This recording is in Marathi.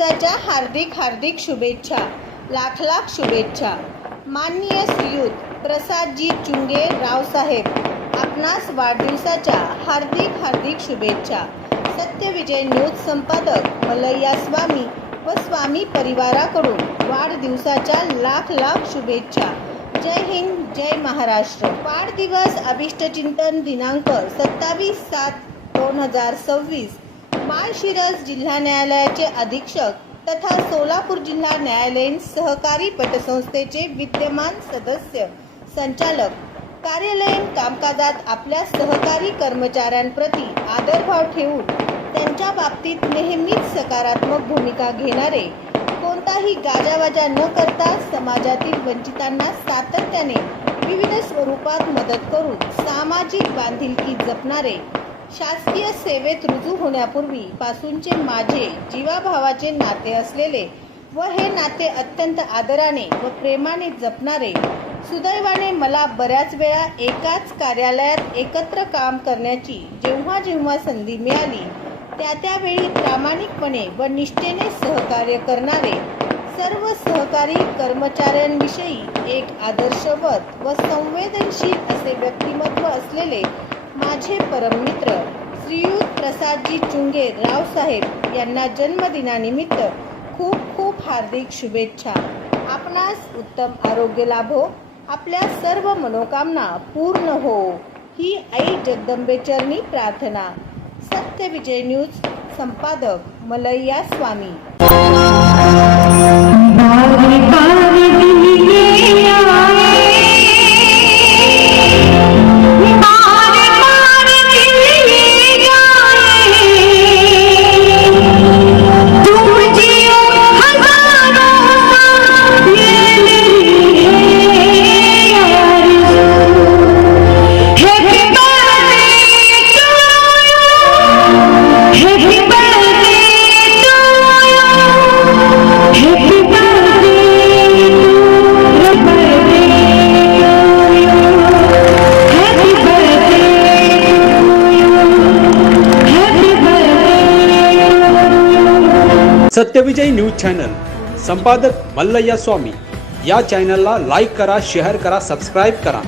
वाढदिवसाच्या हार्दिक शुभेच्छा, लाख लाख शुभेच्छा। माननीय श्रीयुत प्रसादजी चुंगे रावसाहेब, आपणास वाढदिवसाच्या हार्दिक शुभेच्छा। सत्यविजय न्यूज संपादक मलैया स्वामी व स्वामी परिवाराकडून वाढदिवसाच्या लाख लाख शुभेच्छा। जय हिंद, जय महाराष्ट्र। वाढदिवस अभिष्टचिंतन दिनांक 27/7/2026 माळशिरस जिल्हा न्यायालयाचे अधीक्षक तथा सोलापूर जिल्हा न्यायालयीन सहकारी पतसंस्थेचे विद्यमान सदस्य संचालक कार्यालयीन कामकाजात आपल्या सहकारी कर्मचाऱ्यांप्रती आदरभाव ठेवून त्यांच्या बाबतीत नेहमीच सकारात्मक भूमिका घेणारे, कोणताही गाजावाजा न करता समाजातील वंचितांना सातत्याने विविध स्वरूपात मदत करून सामाजिक बांधिलकी जपणारे, शासकीय सेवेत रुजू होण्यापूर्वी पासूनचे माझे जीवाभावाचे नाते असलेले व हे नाते अत्यंत आदराने व प्रेमाने जपणारे, सुदैवाने मला बऱ्याच वेळा एकाच कार्यालयात एकत्र काम करण्याची जेव्हा जेव्हा संधी मिळाली त्यावेळी प्रामाणिकपणे व निष्ठेने सहकार्य करणारे सर्व सहकारी कर्मचाऱ्यांविषयी एक आदर्शवत व संवेदनशील असे व्यक्तिमत्व असलेले माझे परममित्र श्रीयुत प्रसादजी चुंगे रावसाहेब यांना जन्मदिनानिमित्त खूप खूप हार्दिक शुभेच्छा। आपणास उत्तम आरोग्य लाभो, आपल्या सर्व मनोकामना पूर्ण हो, ही आई जगदंबेचरणी प्रार्थना। सत्यविजय न्यूज संपादक मलैया स्वामी। सत्यविजय न्यूज चॅनल संपादक मल्लय्या स्वामी या चॅनलला लाईक करा, शेअर करा, सबस्क्राईब करा।